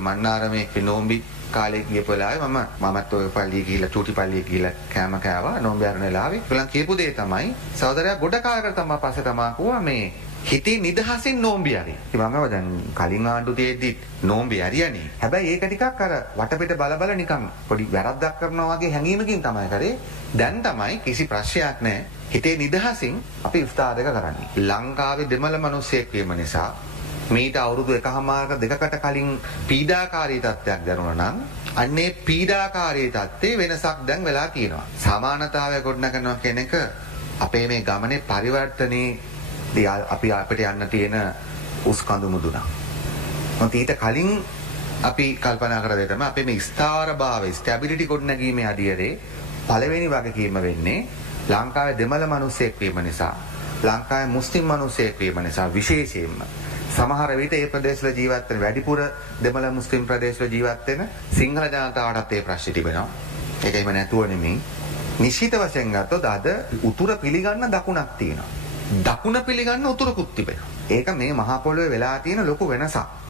මන්නාරමේ නෝම්බි කාලේ ගියපු වෙලාවේ මමත් ඔය පල්ලිය ගිහිල්ලා චූටි පල්ලිය ගිහිල්ලා කෑම කෑවා නෝම්බි අරන වෙලාවේ. ඒගොල්ලන් කියපු දේ තමයි සහෝදරයා ගොඩ කාලයකට තමයි පස්සේ තමයි කිව්වා මේ හිතේ නිදහසින් නෝම්බි හරි. ඉතින් මම කිව්වා දැන් කලින් ආණ්ඩු තියෙද්දි නෝම්බි හරියනේ. හැබැයි ඒක ටිකක් අර වටපිට බල නිකන් පොඩි වැරද්දක් කරනවා වගේ හැඟීමකින් තමයි කරේ. දැන් තමයි කිසි ප්‍රශ්නයක් නැහැ. හිතේ නිදහසින් අපි ඉෆ්තාර් එක කරන්නේ. ලංකාවේ දෙමළ මිනිස්සෙක් වීම නිසා මීට අවුරුදු 1කමාරක දෙකකට කලින් පීඩාකාරී තත්ත්වයක් දැනුණා නම් අන්නේ පීඩාකාරී තත්ත්වේ වෙනසක් දැන් වෙලා තියෙනවා. සමානතාවය ගොඩනගනවා කියන එක අපේ මේ ගමනේ පරිවර්තනයේ අපිට යන්න තියෙන උස්කඳු මුදුනක්. මොකද ඊට කලින් අපි කල්පනා කර දෙතම අපේ මේ ස්ථාවරභාවය ස්ටැබිලිටි ගොඩනැගීමේ අධියරේ පළවෙනි වගකීම වෙන්නේ ලංකාවේ දෙමළ මිනිස්සෙක් වීම නිසා ලංකාවේ මුස්ලිම් මිනිස්සෙක් වීම නිසා විශේෂයෙන්ම සමහර විට ඒ ප්‍රදේශවල ජීවත් වෙන වැඩිපුර දෙමළ මුස්ලිම් ප්‍රදේශවල ජීවත් වෙන සිංහල ජනතාවටත් ඒ ප්‍රශ්නේ තිබෙනවා. ඒක එහෙම නැතුව නෙමෙයි. නිශ්චිත වශයෙන් ගත්තොත් අද උතුර පිළිගන්න දකුණක් තියෙනවා. දකුණ පිළිගන්න උතුරකුත් තිබෙනවා. ඒක මේ මහා පොළොවේ වෙලා තියෙන ලොකු වෙනසක්.